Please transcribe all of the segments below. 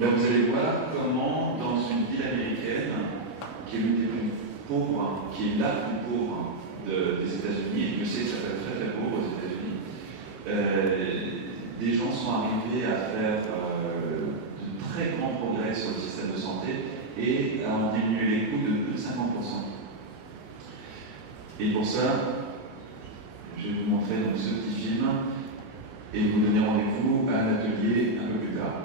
Là, vous allez voir comment, dans une ville américaine, qui est l'une des plus pauvres, qui est la plus pauvre des États-Unis, et je sais que ça peut être très très pauvre aux États-Unis, des gens sont arrivés à faire de très grands progrès sur le système de santé et à en diminuer les coûts de plus de 50%. Et pour ça, je vais vous montrer donc ce petit film et vous donner rendez-vous à un atelier un peu plus tard.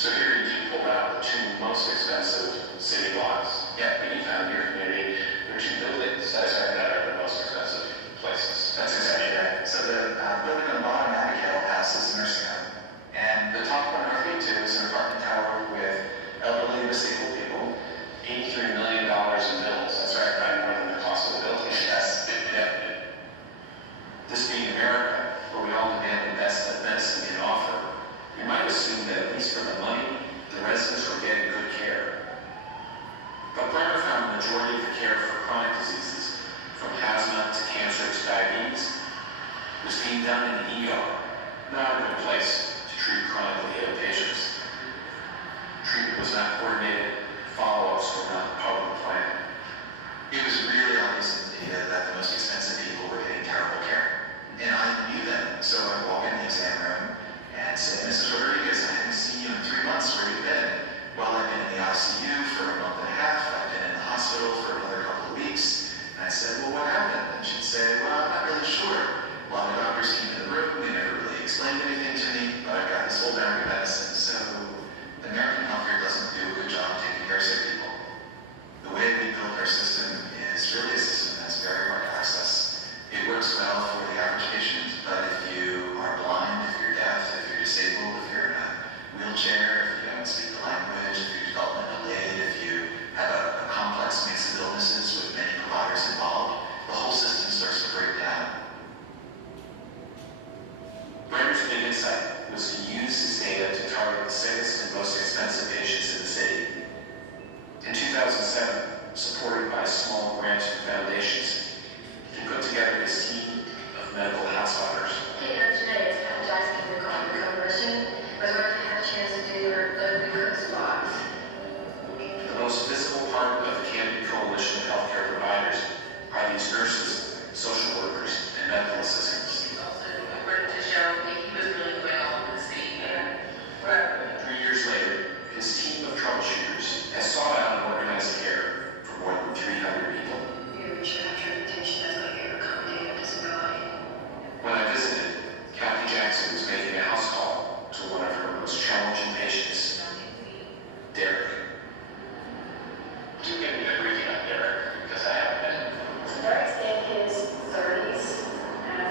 So here you pulled out the two most expensive city being done in the ER, not a good place to treat chronically ill patients. Treatment was not coordinated, follow-ups were not part of the plan. It was really obvious in the data that the most expensive people were getting terrible care. And I knew them, so I walk in the exam room and say, Mrs. Rodriguez, I haven't seen you in 3 months, where have you been? Well, I've been in the ICU for a month and a half, I've been in the hospital for another couple of weeks. And I said, well, what happened? And she'd say, well, I'm not really sure. A lot of doctors came in the room, they never really explained anything to me, but I've got this whole bag of medicine, so American healthcare doesn't do a good job of taking care of sick people. The way we built our system is really a system that's very hard to access. It works well for the average patient, but if you are blind, if you're deaf, if you're disabled, if you're in a wheelchair, if you don't speak the language, if you're developmentally delayed, if you have a complex mix of illnesses with many providers involved, the whole system starts to break down. Brenner's big insight was to use his data to target the sickest and most expensive patients in the city. In 2007, supported by small grants from foundations, he put together his team of medical housewives. Hey, today is apologizing for calling the coalition. I was wondering if you had a chance to do your lovely cook spots. The most visible part of the Camden Coalition of Healthcare Providers are these nurses, social workers, and medical assistants. According to Cheryl, he was really going all over the city. 3 years later, his team of troubleshooters has sought out and organized care for more than 300 people. You should have reputation as like an accommodating disability. When I visited, Kathy Jackson was making a house call to one of her most challenging patients, Derek. Do give me a briefing on Derek, because I haven't been. Derek's in his 30s and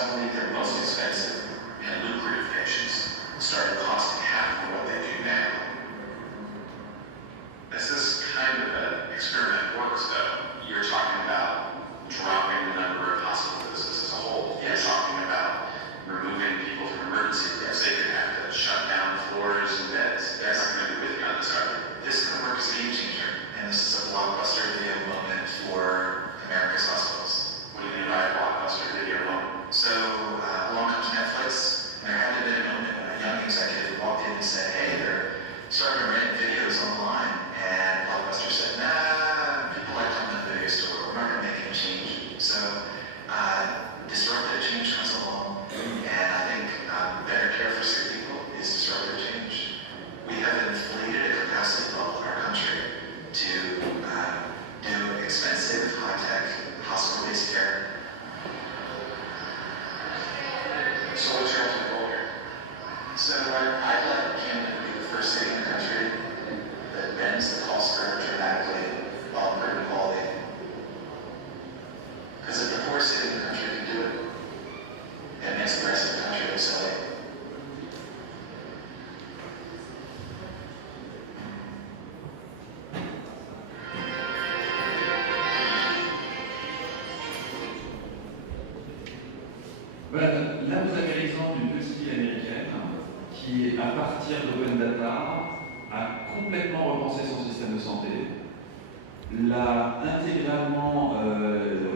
suddenly their most expensive and lucrative patients started costing half of what they do now. As this kind of an experiment works, though, you're talking about dropping the number of hospital visits as a whole. You're talking about removing people from emergency rooms. They could have to shut down floors and beds. That's not going to be with you on this, are they? This is going to work as a game changer, and this is a blockbuster video moment for America's hospitals. What do you mean by a blockbuster video moment? So, along comes Netflix, and there had to be a moment when a young executive walked in and said, hey, they're starting to rent videos online, and Blockbuster said, nah, people like coming to the video store, we're not going to make any change. So, disruptive change comes along, and I think better care for sick people is disruptive change. We have inflated a capacity bubble in our country to do expensive, high-tech, hospital-based care. So what's your ultimate goal here? So I'd like Canada to be the first city in the country that bends the cost curve dramatically while improving quality. Because if the poorest city in the country can do it, it makes the rest of the country look silly. Voilà, là vous avez l'exemple d'une petite ville américaine qui, à partir d'open data, a complètement repensé son système de santé, l'a intégralement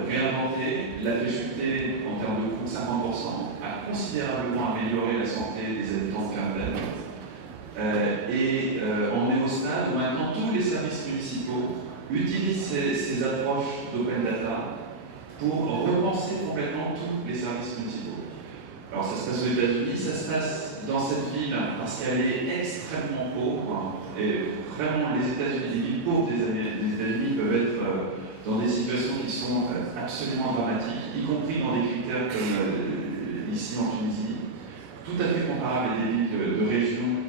réinventé, l'a fait chuter en termes de coût 50%, a considérablement amélioré la santé des habitants de Carden. On est au stade où maintenant tous les services municipaux utilisent ces approches d'open data pour repenser complètement tous les services municipaux. Alors ça se passe aux États-Unis, ça se passe dans cette ville parce qu'elle est extrêmement pauvre. Et vraiment, les États-Unis, les villes pauvres des États-Unis peuvent être dans des situations qui sont absolument dramatiques, y compris dans des critères comme ici en Tunisie, tout à fait comparables à des villes de régions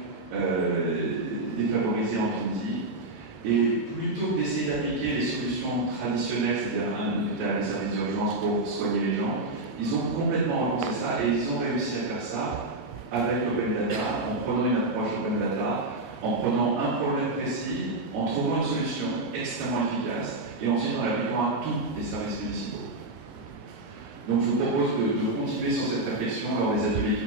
défavorisées en Tunisie. Et plutôt que d'essayer d'appliquer les solutions traditionnelles, c'est-à-dire un hôpital, un service d'urgence pour soigner les gens, ils ont complètement repensé ça et ils ont réussi à faire ça avec l'open data, en prenant une approche open data, en prenant un problème précis, en trouvant une solution extrêmement efficace et ensuite en l'appliquant à tous les services municipaux. Donc je vous propose de continuer sur cette réflexion lors des ateliers